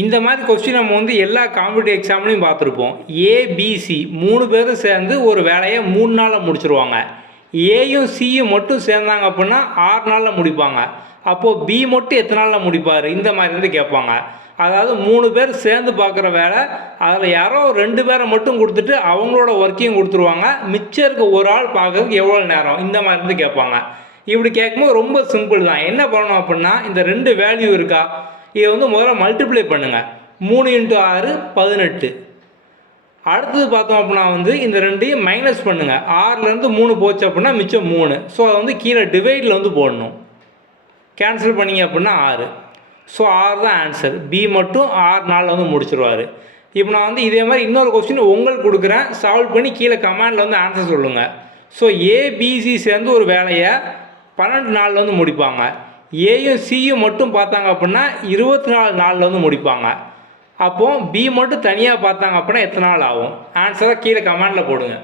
இந்த மாதிரி கொஸ்டின் நம்ம வந்து எல்லா காம்படிட்டிவ் எக்ஸாம்லையும் பார்த்துருப்போம். ஏபிசி 3 பேரும் சேர்ந்து ஒரு வேலையை 3 நாளில் முடிச்சிருவாங்க. ஏயும் சியும் மட்டும் சேர்ந்தாங்க அப்படின்னா 6 நாளில் முடிப்பாங்க. அப்போது பி மட்டும் எத்தனை நாளில் முடிப்பார், இந்த மாதிரி வந்து கேட்பாங்க. அதாவது 3 பேர் சேர்ந்து பார்க்குற வேலை, அதில் யாரோ 2 பேரை மட்டும் கொடுத்துட்டு அவங்களோட ஒர்க்கையும் கொடுத்துருவாங்க. மிச்சம் இருக்க ஒரு ஆள் பார்க்கறதுக்கு எவ்வளோ நேரம், இந்த மாதிரி வந்து கேட்பாங்க. இப்படி கேட்கும்போது ரொம்ப சிம்பிள் தான். என்ன பண்ணணும் அப்படின்னா, இந்த 2 வேல்யூ இருக்கா, இதை வந்து முதல்ல மல்டிப்ளை பண்ணுங்கள். 3 × 6 18. அடுத்தது பார்த்தோம் அப்படின்னா வந்து இந்த 2ஐயும் மைனஸ் பண்ணுங்கள். 6லேருந்து 3 போச்சு அப்படின்னா மிச்சம் 3. ஸோ அதை வந்து கீழே டிவைடில் வந்து போடணும். கேன்சல் பண்ணிங்க அப்படின்னா 6. ஸோ 6 தான் ஆன்சர். பி மட்டும் 6 நாளில் வந்து முடிச்சிருவார். இப்போ நான் வந்து இதே மாதிரி இன்னொரு கொஸ்டின் உங்களுக்கு கொடுக்குறேன். சால்வ் பண்ணி கீழே கமெண்டில் வந்து ஆன்சர் சொல்லுங்கள். ஸோ ஏபிசி சேர்ந்து ஒரு வேலையை 12 நாளில் வந்து முடிப்பாங்க. ஏயும் சியும் மட்டும் பார்த்தாங்க அப்படின்னா 24 நாளில் வந்து முடிப்பாங்க. அப்போது பி மட்டும் தனியாக பார்த்தாங்க அப்படின்னா எத்தனை நாள் ஆகும்? ஆன்சரை கீழே கமெண்டில் போடுங்க.